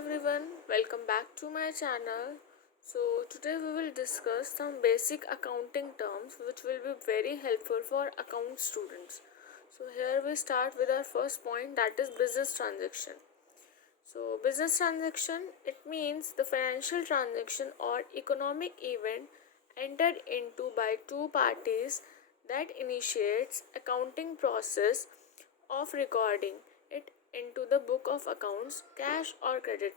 everyone, welcome back to my channel. Today we will discuss some basic accounting terms which will be very helpful for account students. Here we start with our first point, that is business transaction. Business transaction, it means the financial transaction or economic event entered into by two parties that initiates accounting process of recording it into the book of accounts, cash or credit.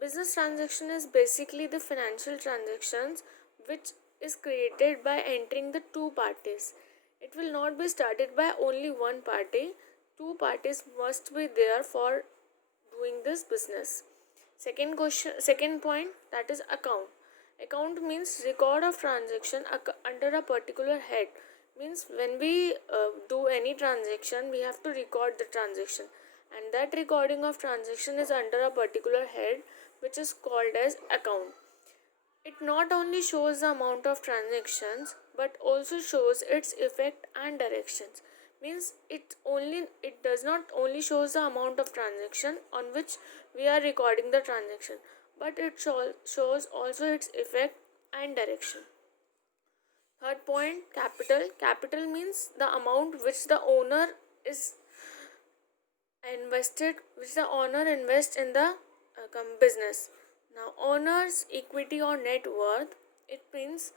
Business transaction is basically the financial transactions which is created by entering the two parties. It will not be started by only one party. Two parties must be there for doing this business. Second point, that is account. Account means record of transaction under a particular head. Means when we do any transaction, we have to record the transaction, and that recording of transaction is under a particular head which is called as account. It not only shows the amount of transactions but also shows its effect and directions. Means it does not only shows the amount of transaction on which we are recording the transaction, but it shows also its effect and direction. Third point, capital. Capital means the amount which the owner is invests in the business. Now, owner's equity or net worth, it means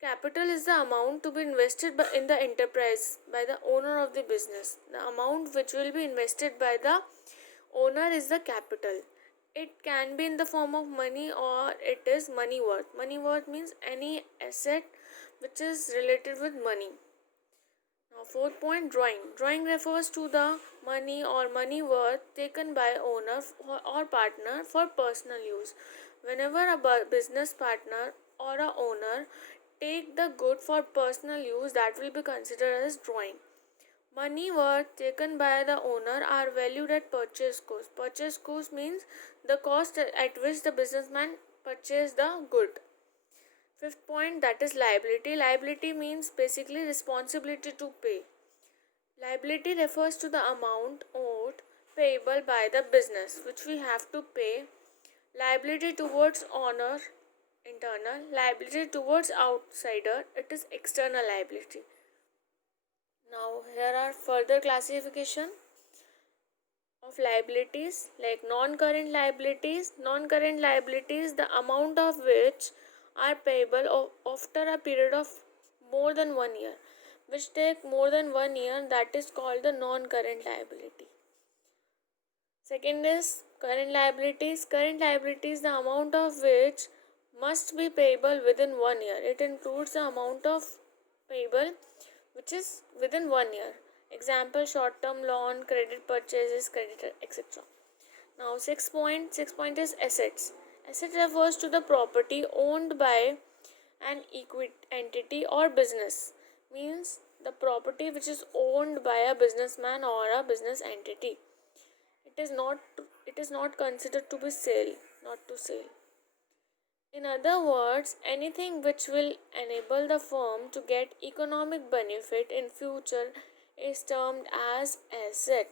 capital is the amount to be invested in the enterprise by the owner of the business. The amount which will be invested by the owner is the capital. It can be in the form of money or it is money worth. Money worth means any asset which is related with money. Now, fourth point, drawing. Drawing refers to the money or money worth taken by owner or partner for personal use. Whenever a business partner or a owner take the good for personal use, that will be considered as drawing. Money worth taken by the owner are valued at purchase cost. Purchase cost means the cost at which the businessman purchased the good. Fifth point, that is liability. Liability means basically responsibility to pay. Liability refers to the amount owed payable by the business which we have to pay. Liability towards owner, internal. Liability towards outsider, it is external liability. Now here are further classification of liabilities, like non-current liabilities. Non-current liabilities, the amount of which are payable after a period of more than 1 year, which take more than 1 year, that is called the non-current liability. Second is current liabilities. Current liabilities, the amount of which must be payable within 1 year. It includes the amount of payable which is within 1 year. Example, short-term loan, credit purchases, credit, etc. Now, sixth point is assets. Asset refers to the property owned by an equity entity or business. Means the property which is owned by a businessman or a business entity. It is not considered to be not to sale. In other words, anything which will enable the firm to get economic benefit in future is termed as asset.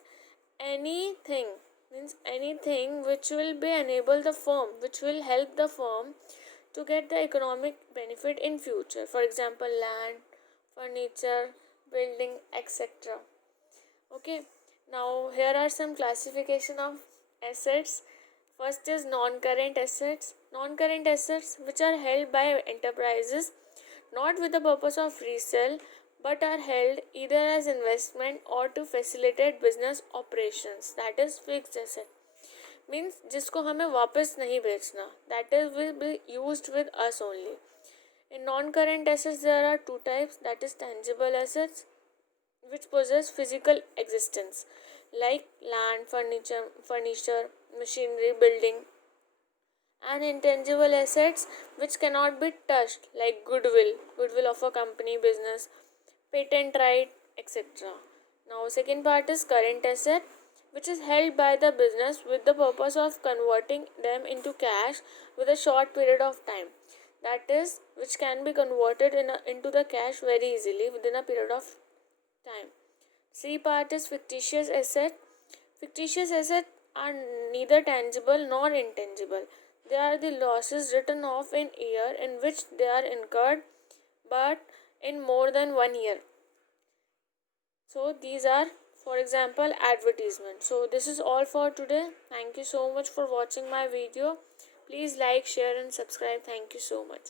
Anything means anything which will be enable the firm, which will help the firm to get the economic benefit in future. For example, land, furniture, building, etc. Okay. Now here are some classification of assets. First is non-current assets. Non-current assets which are held by enterprises not with the purpose of resale but are held either as investment or to facilitate business operations. That is fixed asset. Means जिसको हमें वापस नहीं बेचना. That is will be used with us only. In non-current assets there are two types. That is tangible assets which possess physical existence, like land, furniture, machinery, building, and intangible assets which cannot be touched, like goodwill of a company, business, patent right, etc. Now, second part is current asset, which is held by the business with the purpose of converting them into cash with a short period of time. That is, which can be converted into the cash very easily within a period of time. C part is fictitious asset. Fictitious asset are neither tangible nor intangible. They are the losses written off in year in which they are incurred, but in more than 1 year. So these are, for example, advertisement. So this is all for today. Thank you so much for watching my video. Please like, share and subscribe. Thank you so much.